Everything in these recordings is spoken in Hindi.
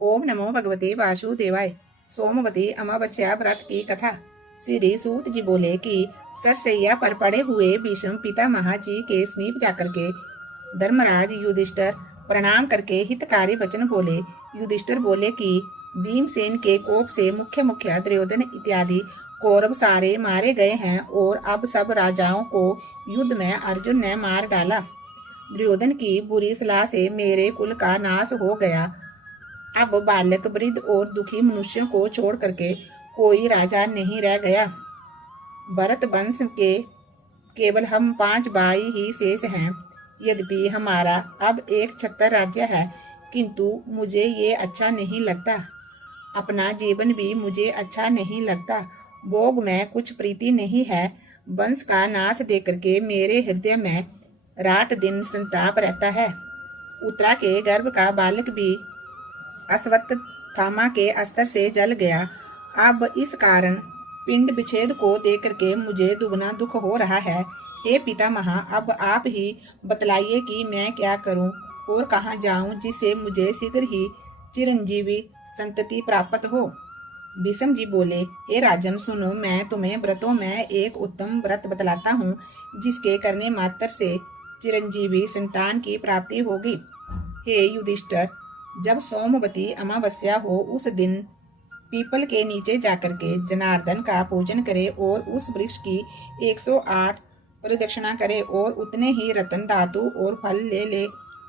ओम नमो भगवते वासुदेवाय। सोमवती अमावस्या व्रत की कथा। श्री सूत जी बोले कि सरसैया पर पड़े हुए भीष्म पितामह जी के समीप जाकर के धर्मराज युधिष्ठिर प्रणाम करके हितकारी वचन बोले। युधिष्ठिर बोले कि भीमसेन के कोप से मुख्य मुख्य दुर्योधन इत्यादि कौरव सारे मारे गए हैं और अब सब राजाओं को युद्ध में अर्जुन ने मार डाला। दुर्योधन की बुरी सलाह से मेरे कुल का नाश हो गया। अब बालक, वृद्ध और दुखी मनुष्यों को छोड़ करके कोई राजा नहीं रह गया। भरत वंश के केवल हम 5 भाई ही शेष हैं। यद्यपि हमारा अब एक छत्र राज्य है, किंतु मुझे ये अच्छा नहीं लगता। अपना जीवन भी मुझे अच्छा नहीं लगता। भोग में कुछ प्रीति नहीं है। वंश का नाश देख करके मेरे हृदय में रात दिन संताप रहता है। उत्तरा के गर्भ का बालक भी अश्वत्थामा के अस्त्र से जल गया। अब इस कारण पिंड विच्छेद को देख करके मुझे दुगना दुख हो रहा है। हे पितामह, अब आप ही बतलाइए कि मैं क्या करूं और कहां जाऊं जिससे मुझे शीघ्र ही चिरंजीवी संतति प्राप्त हो। भीष्म जी बोले, हे राजन सुनो, मैं तुम्हें व्रतों में एक उत्तम व्रत बतलाता हूँ जिसके करने मात्र से चिरंजीवी संतान की प्राप्ति होगी। हे युधिष्ठिर, जब सोमवती अमावस्या हो उस दिन पीपल के नीचे जाकर के जनार्दन का पूजन करे और उस वृक्ष की 108 प्रदक्षिणा करे और उतने ही रतन, धातु और फल ले ले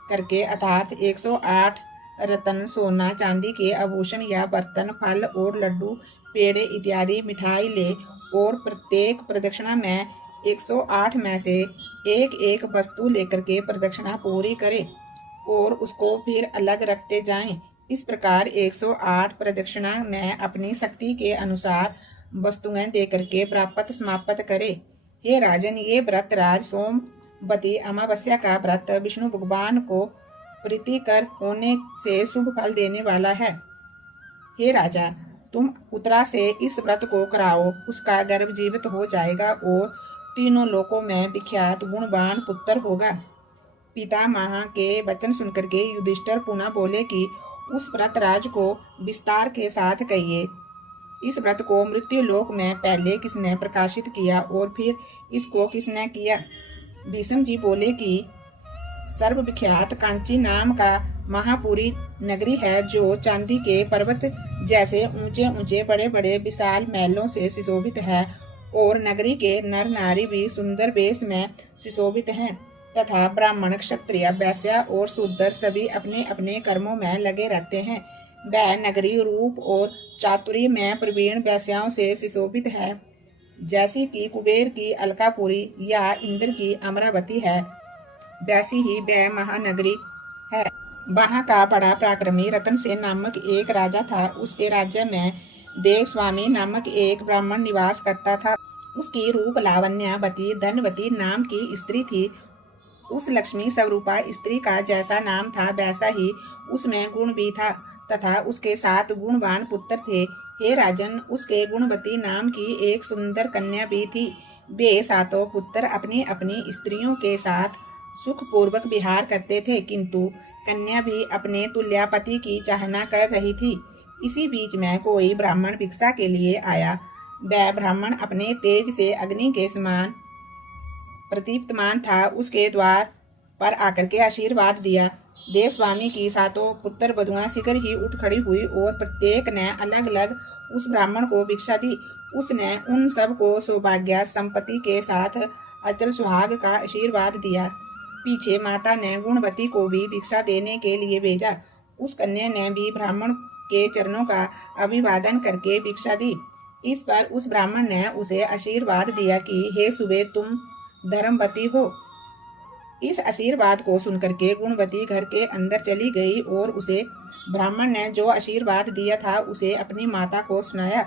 करके अर्थात 108 रतन, सोना चांदी के आभूषण या बर्तन, फल और लड्डू, पेड़े इत्यादि मिठाई ले और प्रत्येक प्रदक्षिणा में 108 में से एक एक वस्तु लेकर के प्रदक्षिणा पूरी करे और उसको फिर अलग रखते जाएं। इस प्रकार 108 प्रदक्षिणा में अपनी शक्ति के अनुसार वस्तुएं दे करके प्राप्त समाप्त करे। हे राजन, ये व्रत राज सोमवती अमावस्या का व्रत विष्णु भगवान को प्रीतिकर होने से शुभ फल देने वाला है। हे राजा, तुम उत्तरा से इस व्रत को कराओ, उसका गर्भ जीवित हो जाएगा और तीनों लोकों में विख्यात गुणवान पुत्र होगा। पितामह के वचन सुनकर के युधिष्ठिर पुनः बोले कि उस व्रत राज को विस्तार के साथ कहिए। इस व्रत को मृत्यु लोक में पहले किसने प्रकाशित किया और फिर इसको किसने किया। भीष्म जी बोले कि सर्वविख्यात कांची नाम का महापुरी नगरी है, जो चांदी के पर्वत जैसे ऊंचे ऊंचे बड़े बड़े विशाल महलों से सुशोभित है और नगरी के नर नारी भी सुंदर वेश में सुशोभित हैं तथा ब्राह्मण, क्षत्रिय, वैश्य और शूद्र सभी अपने अपने कर्मों में लगे रहते हैं। वह नगरी रूप और चातुर्य में प्रवीण वैश्याओं से सुशोभित है, जैसी कि कुबेर की अलकापुरी या इंद्र की अमरावती है, वैसी ही वह महानगरी है। वहाँ का बड़ा पराक्रमी रतनसेन नामक एक राजा था। उसके राज्य में देवस्वामी नामक एक ब्राह्मण निवास करता था। उसकी रूप लावण्यवती धनवती नाम की स्त्री थी। उस लक्ष्मी स्वरूपा स्त्री का जैसा नाम था वैसा ही उसमें गुण भी था तथा उसके 7 गुणवान पुत्र थे। हे राजन, उसके गुणवती नाम की एक सुंदर कन्या भी थी। वे 7 पुत्र अपनी अपनी स्त्रियों के साथ सुखपूर्वक विहार करते थे, किंतु कन्या भी अपने तुल्यापति की चाहना कर रही थी। इसी बीच में कोई ब्राह्मण भिक्षा के लिए आया। वह ब्राह्मण अपने तेज से अग्नि के समान प्रदीप्तमान था। उसके द्वार पर आकर के आशीर्वाद दिया। देवस्वामी की 7 पुत्र वधुआं शीघ्र ही उठ खड़ी हुई और प्रत्येक ने अलग अलग उस ब्राह्मण को भिक्षा दी। उसने उन सब को सौभाग्य संपत्ति के साथ अचल सुहाग का आशीर्वाद दिया। पीछे माता ने गुणवती को भी भिक्षा देने के लिए भेजा। उस कन्या ने भी ब्राह्मण के चरणों का अभिवादन करके भिक्षा दी। इस पर उस ब्राह्मण ने उसे आशीर्वाद दिया कि हे सुबे, तुम धर्मवती हो। इस आशीर्वाद को सुनकर के गुणवती घर के अंदर चली गई और उसे ब्राह्मण ने जो आशीर्वाद दिया था उसे अपनी माता को सुनाया।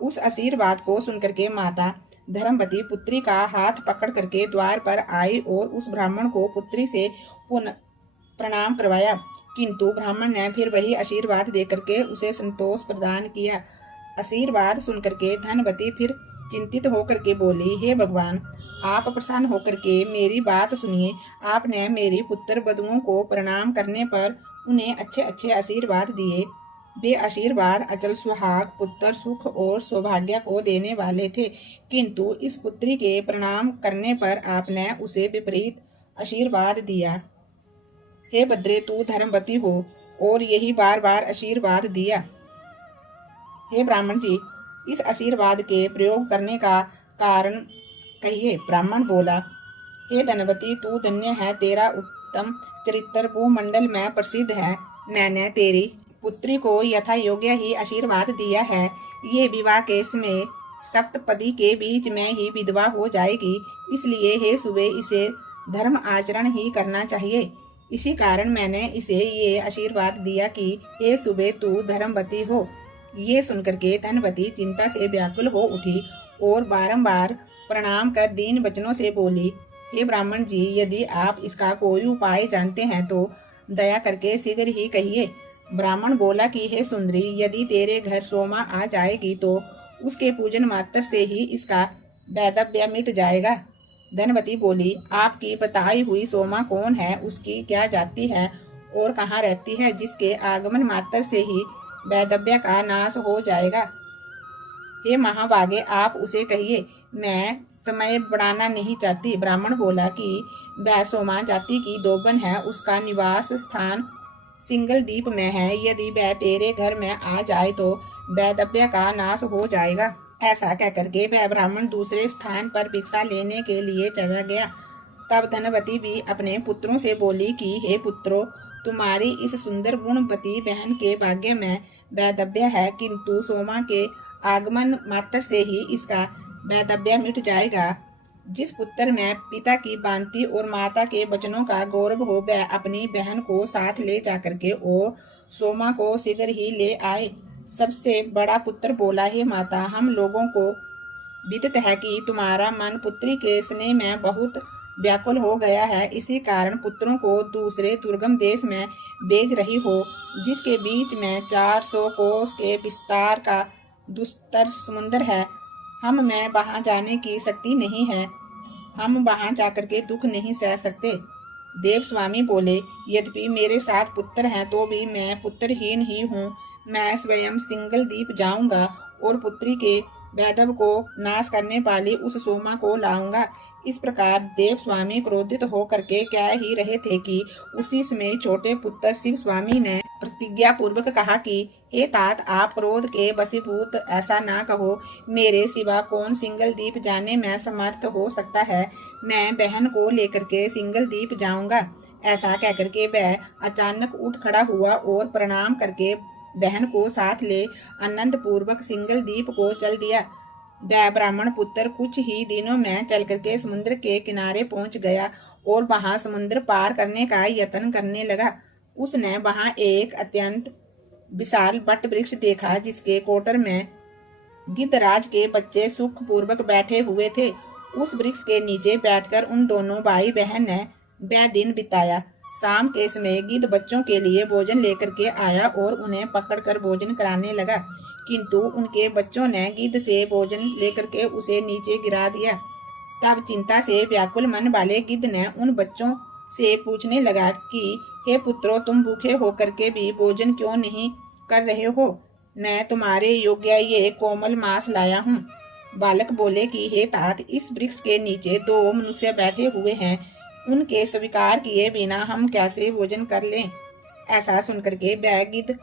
उस आशीर्वाद को सुनकर के माता धर्मवती पुत्री का हाथ पकड़ करके द्वार पर आई और उस ब्राह्मण को पुत्री से पुनः प्रणाम करवाया, किंतु ब्राह्मण ने फिर वही आशीर्वाद देकर के उसे संतोष प्रदान किया। आशीर्वाद सुनकर के धनवती फिर चिंतित होकर के बोली, हे भगवान, आप प्रसन्न होकर के मेरी बात सुनिए। आपने मेरी पुत्र वधुओं को प्रणाम करने पर उन्हें अच्छे अच्छे आशीर्वाद दिए। वे आशीर्वाद अचल सुहाग पुत्र सुख और सौभाग्य को देने वाले थे, किंतु इस पुत्री के प्रणाम करने पर आपने उसे विपरीत आशीर्वाद दिया। हे भद्रे, तू धर्मवती हो, और यही बार बार आशीर्वाद दिया। हे ब्राह्मण जी, इस आशीर्वाद के प्रयोग करने का कारण कहिए। ब्राह्मण बोला, हे धनवती, तू धन्य है, तेरा उत्तम चरित्र भूमंडल में प्रसिद्ध है। मैंने तेरी पुत्री को यथा योग्य ही आशीर्वाद दिया है। ये विवाह के समय सप्तपदी के बीच में ही विधवा हो जाएगी, इसलिए हे सुबह इसे धर्म आचरण ही करना चाहिए। इसी कारण मैंने इसे ये आशीर्वाद दिया कि हे सुबह तू धर्मवती हो। ये सुनकर के धनवती चिंता से व्याकुल हो उठी और बारंबार प्रणाम कर दीन वचनों से बोली, हे ब्राह्मण जी, यदि आप इसका कोई उपाय जानते हैं तो दया करके शीघ्र ही कहिए। ब्राह्मण बोला कि हे सुंदरी, यदि तेरे घर सोमा आ जाएगी तो उसके पूजन मात्र से ही इसका वैधव्य मिट जाएगा। धनवती बोली, आपकी बताई हुई सोमा कौन है, उसकी क्या जाति है और कहाँ रहती है, जिसके आगमन मात्र से ही वैधव्य का नाश हो जाएगा। हे महाभागे, आप उसे कहिए, मैं समय बढ़ाना नहीं चाहती। ब्राह्मण बोला कि वह सोमा जाति की दोबन है, उसका निवास स्थान सिंगल द्वीप में है। यदि वह तेरे घर में आ जाए तो वैधव्य का नाश हो जाएगा। ऐसा कहकर के वह ब्राह्मण दूसरे स्थान पर भिक्षा लेने के लिए चला गया। तब धनवती भी अपने पुत्रों से बोली कि हे पुत्रों, तुम्हारी इस सुंदर गुणवती बहन के भाग्य में वैधव्य है, किंतु सोमा के आगमन मात्र से ही इसका वैधव्य मिट जाएगा। जिस पुत्र में पिता की बांति और माता के वचनों का गौरव हो, वह अपनी बहन को साथ ले जाकर के और सोमा को शीघ्र ही ले आए। सबसे बड़ा पुत्र बोला, हे माता, हम लोगों को विदित है कि तुम्हारा मन पुत्री के स्नेह में बहुत व्याकुल हो गया है। इसी कारण पुत्रों को दूसरे दुर्गम देश में भेज रही हो, जिसके बीच में 400 कोस के विस्तार का दुस्तर समुद्र है। हम में वहां जाने की शक्ति नहीं है, हम वहां जाकर के दुख नहीं सह सकते। देव स्वामी बोले, यद्यपि मेरे साथ पुत्र हैं तो भी मैं पुत्रहीन ही हूँ। मैं स्वयं सिंगल द्वीप जाऊंगा और पुत्री के वैधव को नाश करने वाली उस सोमा को लाऊंगा। इस प्रकार देव स्वामी क्रोधित होकर के कह ही रहे थे कि उसी समय छोटे पुत्र शिव स्वामी ने प्रतिज्ञा पूर्वक कहा कि हे तात, आप क्रोध के वशीभूत ऐसा ना कहो। मेरे सिवा कौन सिंगल द्वीप जाने में समर्थ हो सकता है। मैं बहन को लेकर के सिंगल द्वीप जाऊंगा। ऐसा कहकर के वह अचानक उठ खड़ा हुआ और प्रणाम करके बहन को साथ ले आनंद पूर्वक सिंगल द्वीप को चल दिया। वह ब्राह्मण पुत्र कुछ ही दिनों में चल करके समुद्र के किनारे पहुंच गया और वहां समुद्र पार करने का यत्न करने लगा। उसने वहां एक अत्यंत विशाल वट वृक्ष देखा, जिसके कोटर में गिद्धराज के बच्चे सुख पूर्वक बैठे हुए थे। उस वृक्ष के नीचे बैठकर उन दोनों भाई बहन ने वह दिन बिताया। शाम के समय गिद्ध बच्चों के लिए भोजन लेकर के आया और उन्हें पकड़कर भोजन कराने लगा, किंतु उनके बच्चों ने गिद्ध से भोजन लेकर के उसे नीचे गिरा दिया। तब चिंता से व्याकुल मन वाले गिद्ध ने उन बच्चों से पूछने लगा कि हे पुत्रों, तुम भूखे होकर के भी भोजन क्यों नहीं कर रहे हो? मैं तुम्हारे योग्य ये कोमल मांस लाया हूँ। बालक बोले कि हे तात, इस वृक्ष के नीचे 2 मनुष्य बैठे हुए हैं, उनके स्वीकार किए बिना हम कैसे भोजन कर लें? ऐसा सुनकर के वह गिद्ध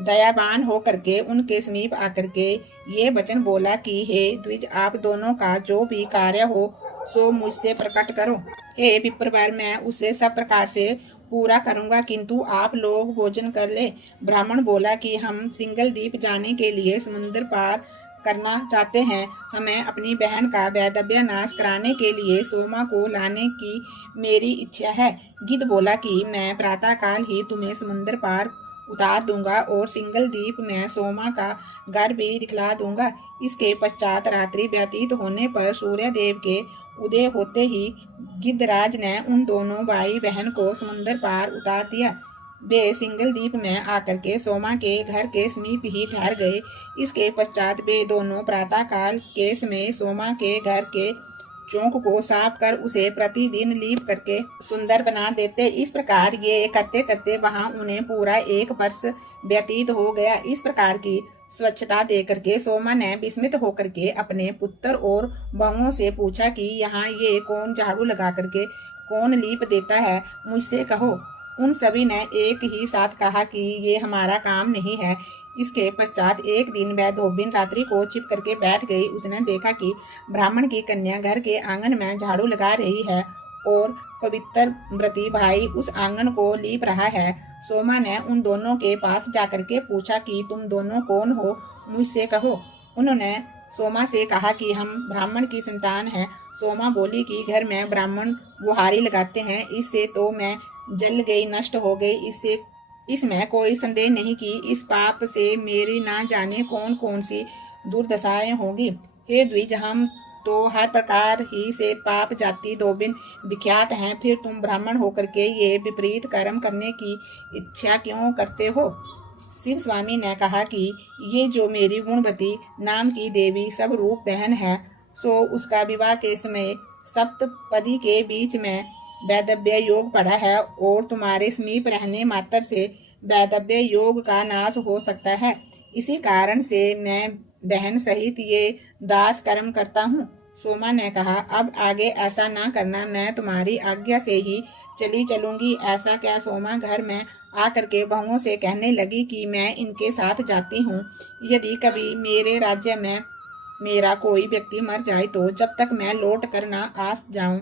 दयावान हो करके उनके समीप आकर के ये वचन बोला कि हे द्विज, आप दोनों का जो भी कार्य हो सो मुझसे प्रकट करो। हे विप्रवर, मैं उसे सब प्रकार से पूरा करूंगा, किंतु आप लोग भोजन कर ले। ब्राह्मण बोला कि हम सिंगल द्वीप जाने के लिए समुद्र पार करना चाहते हैं। हमें अपनी बहन का वैधव्य नाश कराने के लिए सोमा को लाने की मेरी इच्छा है। गिद्ध बोला कि मैं प्रातः काल ही तुम्हें समुद्र पार उतार दूंगा और सिंगल द्वीप में सोमा का घर भी दिखला दूंगा। इसके पश्चात रात्रि व्यतीत होने पर सूर्य देव के उदय होते ही गिद्धराज ने उन दोनों भाई बहन को समुद्र पार उतार दिया। वे सिंगल द्वीप में आकर के सोमा के घर के समीप ही ठहर गए। इसके पश्चात वे दोनों प्रातः काल के समय सोमा के घर के चौक को साफ कर उसे प्रतिदिन लीप करके सुंदर बना देते। इस प्रकार ये करते करते वहां उन्हें पूरा 1 वर्ष व्यतीत हो गया। इस प्रकार की स्वच्छता देख करके सोमा ने विस्मित होकर के अपने पुत्र और बहुओं से पूछा कि यहाँ ये कौन झाड़ू लगा करके कौन लीप देता है, मुझसे कहो। उन सभी ने एक ही साथ कहा कि ये हमारा काम नहीं है। इसके पश्चात एक दिन वह धोबिन रात्रि को छिप करके बैठ गई। उसने देखा कि ब्राह्मण की कन्या घर के आंगन में झाड़ू लगा रही है और पवित्र व्रती भाई उस आंगन को लीप रहा है। सोमा ने उन दोनों के पास जाकर के पूछा कि तुम दोनों कौन हो, मुझसे कहो। उन्होंने सोमा से कहा कि हम ब्राह्मण की संतान हैं। सोमा बोली कि घर में ब्राह्मण बुहारी लगाते हैं, इससे तो मैं जल गई, नष्ट हो गई। इसमें कोई संदेह नहीं कि इस पाप से मेरी ना जाने कौन कौन सी दुर्दशाएं होंगी। हे द्विज, हम तो हर प्रकार ही से पाप जाति धोबिन विख्यात हैं, फिर तुम ब्राह्मण होकर के ये विपरीत कर्म करने की इच्छा क्यों करते हो। शिव स्वामी ने कहा कि ये जो मेरी गुणवती नाम की देवी सब रूप बहन है, सो उसका विवाह के समय सप्तपदी के बीच में वैदव्य योग पड़ा है और तुम्हारे समीप रहने मात्र से वैदव्य योग का नाश हो सकता है। इसी कारण से मैं बहन सहित ये दास कर्म करता हूँ। सोमा ने कहा, अब आगे ऐसा ना करना, मैं तुम्हारी आज्ञा से ही चली चलूंगी। ऐसा क्या? सोमा घर में आकर के बहुओं से कहने लगी कि मैं इनके साथ जाती हूँ। यदि कभी मेरे राज्य में मेरा कोई व्यक्ति मर जाए तो जब तक मैं लौट कर ना आ जाऊं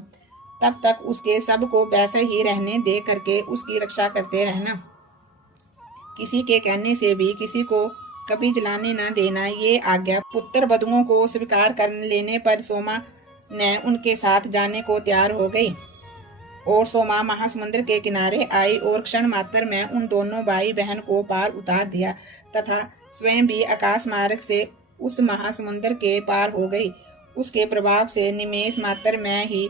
तब तक उसके सब को वैसे ही रहने दे करके उसकी रक्षा करते रहना। किसी के कहने से भी किसी को कभी जलाने ना देना। ये आज्ञा पुत्र वधुओं को स्वीकार कर लेने पर सोमा ने उनके साथ जाने को तैयार हो गई और सोमा महासमुद्र के किनारे आई और क्षण मात्र में उन दोनों भाई बहन को पार उतार दिया तथा स्वयं भी आकाश मार्ग से उस महासमुद्र के पार हो गई। उसके प्रभाव से निमेष मात्र में ही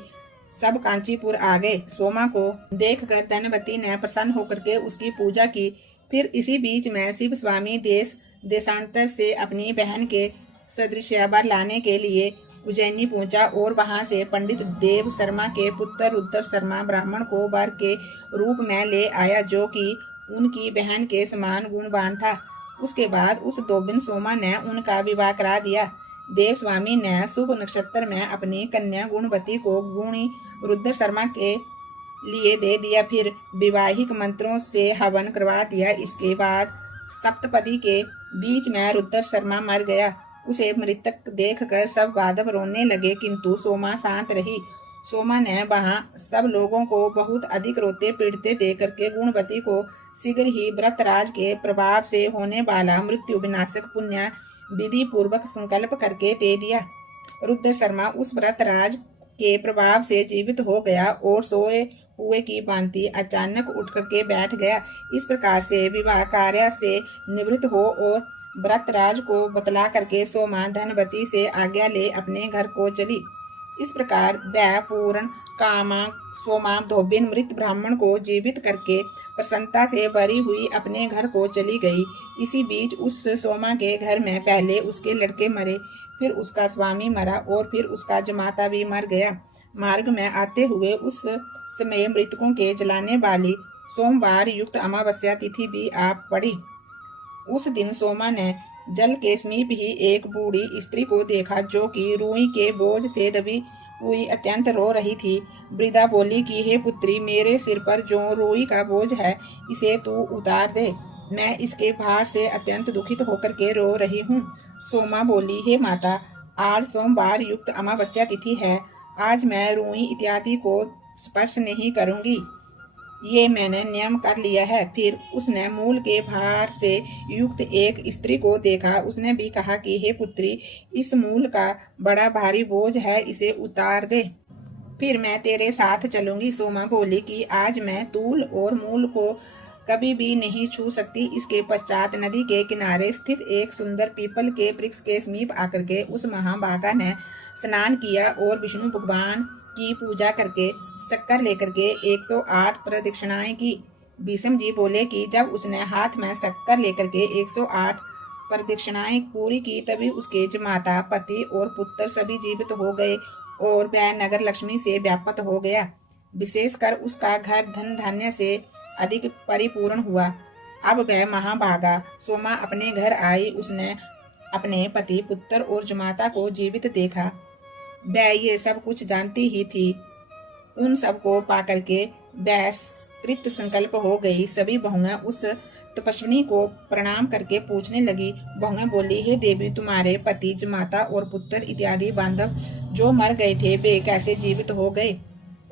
सब कांचीपुर आ गए। सोमा को देखकर धनवती ने प्रसन्न होकर के उसकी पूजा की। फिर इसी बीच में शिव स्वामी देश देशांतर से अपनी बहन के सदृश्यवर लाने के लिए उज्जैनी पहुंचा और वहां से पंडित देव शर्मा के पुत्र रुद्र शर्मा ब्राह्मण को वर के रूप में ले आया, जो कि उनकी बहन के समान गुणवान था। उसके बाद उस धोबिन सोमा ने उनका विवाह करा दिया। देव स्वामी ने शुभ नक्षत्र में अपनी कन्या गुणवती को गुणी रुद्र शर्मा के लिए दे दिया। फिर विवाहिक मंत्रों से हवन करवा दिया। इसके बाद सप्तपदी के बीच में रुद्र शर्मा मर गया। उसे मृतक देखकर सब वादव रोने लगे, किंतु सोमा शांत रही। सोमा ने वहां सब लोगों को बहुत अधिक रोते पीड़ते देख करके गुणवती को शीघ्र ही व्रतराज के प्रभाव से होने वाला मृत्यु विनाशक पुण्य विधि पूर्वक संकल्प करके दे दिया। रुद्र शर्मा उस व्रतराज के प्रभाव से जीवित हो गया और सोए हुए की भांति अचानक उठ करके बैठ गया। इस प्रकार से विवाह कार्य से निवृत्त हो और व्रतराज को बतला करके सोमा धनवती से आज्ञा ले अपने घर को चली। इस प्रकार वह पूर्ण कामा सोमा धोबिन मृत ब्राह्मण को जीवित करके प्रसन्नता से भरी हुई अपने घर को चली गई। इसी बीच उस सोमा के घर में पहले उसके लड़के मरे, फिर उसका स्वामी मरा और फिर उसका जमाता भी मर गया। मार्ग में आते हुए उस समय मृतकों के जलाने वाली सोमवार युक्त अमावस्या तिथि भी आ पड़ी। उस दिन सोमा ने जल के समीप ही एक बूढ़ी स्त्री को देखा, जो कि रुई के बोझ से दबी हुई अत्यंत रो रही थी। वृद्धा बोली कि हे पुत्री, मेरे सिर पर जो रुई का बोझ है इसे तू उतार दे, मैं इसके भार से अत्यंत दुखित होकर के रो रही हूँ। सोमा बोली, हे माता, आज सोमवार युक्त अमावस्या तिथि है, आज मैं रुई इत्यादि को स्पर्श नहीं करूंगी, ये मैंने नियम कर लिया है। फिर उसने मूल के भार से युक्त एक स्त्री को देखा। उसने भी कहा कि हे पुत्री, इस मूल का बड़ा भारी बोझ है, इसे उतार दे, फिर मैं तेरे साथ चलूंगी। सोमा बोली कि आज मैं तूल और मूल को कभी भी नहीं छू सकती। इसके पश्चात नदी के किनारे स्थित एक सुंदर पीपल के वृक्ष के समीप आकर के उस महाभागा ने स्नान किया और विष्णु भगवान की पूजा करके शक्कर लेकर के 108 प्रदक्षिणाएं की। भीष्म जी बोले कि जब उसने हाथ में शक्कर लेकर के 108 प्रदक्षिणाएं पूरी की, तभी उसके जमाता, पति और पुत्र सभी जीवित हो गए और वह नगर लक्ष्मी से व्याप्त हो गया। विशेषकर उसका घर धन धान्य से अधिक परिपूर्ण हुआ। अब वह महाभागा सोमा अपने घर आई। उसने अपने पति, पुत्र और जमाता को जीवित देखा। वह ये सब कुछ जानती ही थी। उन सबको पाकर के वह कृत संकल्प हो गई। सभी बहुएं उस तपस्विनी को प्रणाम करके पूछने लगी। बहुएं बोली, हे देवी, तुम्हारे पति, जमाता और पुत्र इत्यादि बांधव जो मर गए थे वे कैसे जीवित हो गए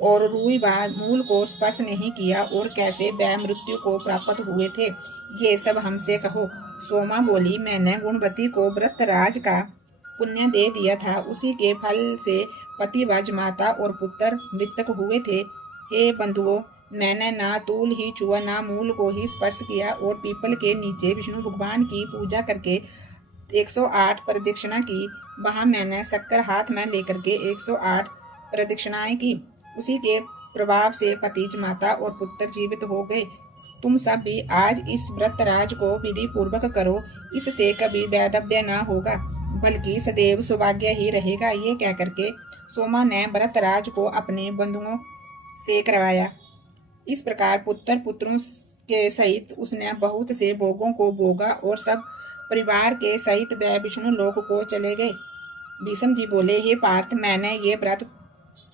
और रूई मूल को स्पर्श नहीं किया और कैसे वह मृत्यु को प्राप्त हुए थे, ये सब हमसे कहो। सोमा बोली, मैंने गुणवती को व्रतराज का पुण्य दे दिया था। उसी के फल से पति व माता और पुत्र मृतक हुए थे। हे बंधुओं, मैंने ना तूल ही छुआ ना मूल को ही स्पर्श किया और पीपल के नीचे विष्णु भगवान की पूजा करके 108 प्रदक्षिणा की। वहां मैंने शक्कर हाथ में लेकर के 108 प्रदक्षिणाएं की। उसी के प्रभाव से पति, माता और पुत्र जीवित हो गए। तुम सब भी आज इस व्रतराज को विधि पूर्वक करो। इससे कभी वैधव्य न होगा बल्कि सदैव सौभाग्य ही रहेगा। ये कह करके सोमा ने व्रतराज को अपने बंधुओं से करवाया। इस प्रकार पुत्रों के सहित उसने बहुत से भोगों को भोगा और सब परिवार के सहित वह विष्णु लोक को चले गए। भीष्म जी बोले, हे पार्थ, मैंने ये व्रत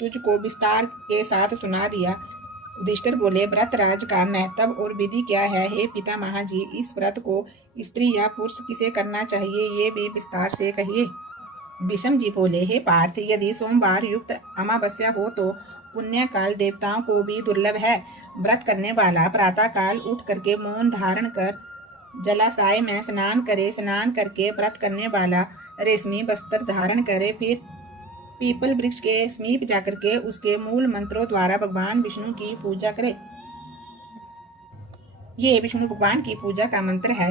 तुझको विस्तार के साथ सुना दिया। युधिष्ठिर बोले, व्रतराज का महत्व और विधि क्या है? हे पितामह जी, इस व्रत को स्त्री या पुरुष किसे करना चाहिए, ये भी विस्तार से कहिए। भीष्म जी बोले, हे पार्थ, यदि सोमवार युक्त अमावस्या हो तो पुण्य काल देवताओं को भी दुर्लभ है। व्रत करने वाला प्रातः काल उठ करके मौन धारण कर जलाशय में स्नान करे। स्नान करके व्रत करने वाला रेशमी वस्त्र धारण करे। फिर पीपल वृक्ष के समीप जाकर के उसके मूल मंत्रों द्वारा भगवान विष्णु की पूजा करे। ये विष्णु भगवान की पूजा का मंत्र है।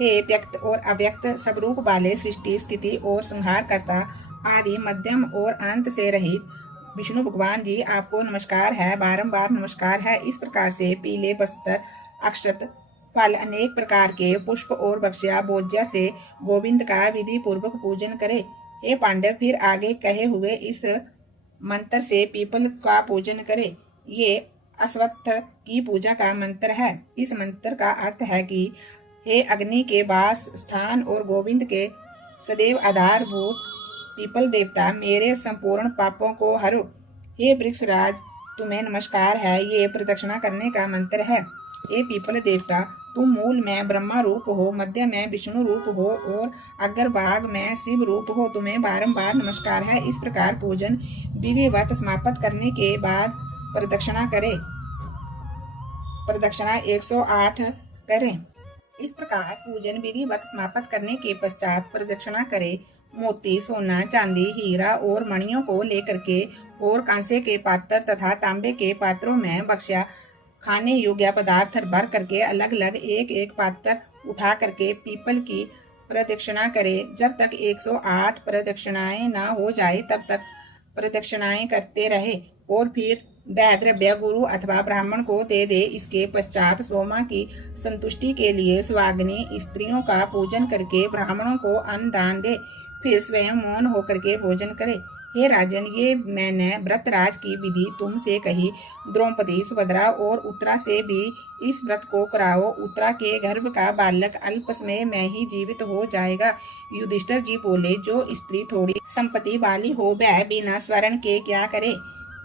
हे व्यक्त और अव्यक्त सब रूप वाले, सृष्टि, स्थिति और संहार करता, आदि, मध्यम और अंत से रहित विष्णु भगवान जी, आपको नमस्कार है, बारंबार नमस्कार है। इस प्रकार से पीले वस्त्र, अक्षत, फल, अनेक प्रकार के पुष्प और बक्ष्या भोज्या से गोविंद का विधि पूर्वक पूजन करे। हे पांडव, फिर आगे कहे हुए इस मंत्र से पीपल का पूजन करे। ये अश्वत्थ की पूजा का मंत्र है। इस मंत्र का अर्थ है कि हे अग्नि के वास स्थान और गोविंद के सदैव आधारभूत पीपल देवता, मेरे संपूर्ण पापों को हरो। हे वृक्षराज, तुम्हें नमस्कार है। ये प्रदक्षिणा करने का मंत्र है। हे पीपल देवता, तुम मूल में ब्रह्मा रूप हो, मध्य में विष्णु रूप हो और अग्रभाग में शिव रूप हो। तुम्हें बारंबार नमस्कार है। इस प्रकार पूजन विधिवत समाप्त करने के बाद प्रदक्षिणा करें। प्रदक्षिणा 108 करें। इस प्रकार पूजन विधिवत समाप्त करने के पश्चात प्रदक्षिणा करें। मोती, सोना, चांदी, हीरा और मणियों को लेकर के और कांसे के पात्र तथा तांबे के पात्रों में बक्ष्या, खाने योग्य पदार्थ भर करके अलग अलग एक एक पात्र उठा करके पीपल की प्रदक्षिणा करें। जब तक 108 प्रदक्षिणाएं ना हो जाए तब तक प्रदक्षिणाएं करते रहे और फिर वह द्रव्य गुरु अथवा ब्राह्मण को दे दे। इसके पश्चात सोमा की संतुष्टि के लिए सुहागिनी स्त्रियों का पूजन करके ब्राह्मणों को अन्न दान दे। फिर स्वयं मौन होकर के भोजन करे। हे राजन, ये मैंने व्रतराज की विधि तुमसे कही। द्रौपदी, सुभद्रा और उत्तरा से भी इस व्रत को कराओ। उत्तरा के गर्भ का बालक अल्प समय में ही जीवित हो जाएगा। युधिष्ठिर जी बोले, जो स्त्री थोड़ी संपत्ति वाली हो वह बिना स्वर्ण के क्या करे?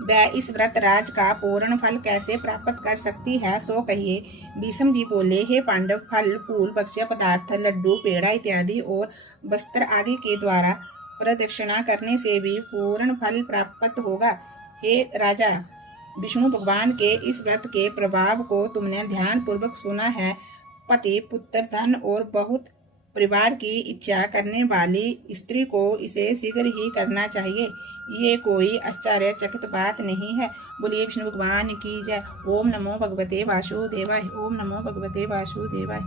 वह इस व्रतराज का पूर्ण फल कैसे प्राप्त कर सकती है, सो कहिए। भीष्म जी बोले, हे पांडव, फल, फूल, भक्ष्य पदार्थ, लड्डू, पेड़ा इत्यादि और वस्त्र आदि के द्वारा प्रदक्षिणा करने से भी पूर्ण फल प्राप्त होगा। हे राजा, विष्णु भगवान के इस व्रत के प्रभाव को तुमने ध्यान पूर्वक सुना है। पति, पुत्र, धन और बहुत परिवार की इच्छा करने वाली स्त्री को इसे शीघ्र ही करना चाहिए। ये कोई आश्चर्यचकित बात नहीं है। बोलिए विष्णु भगवान की जय। ओम नमो भगवते वासुदेवाय। ओम नमो भगवते वासुदेवाय।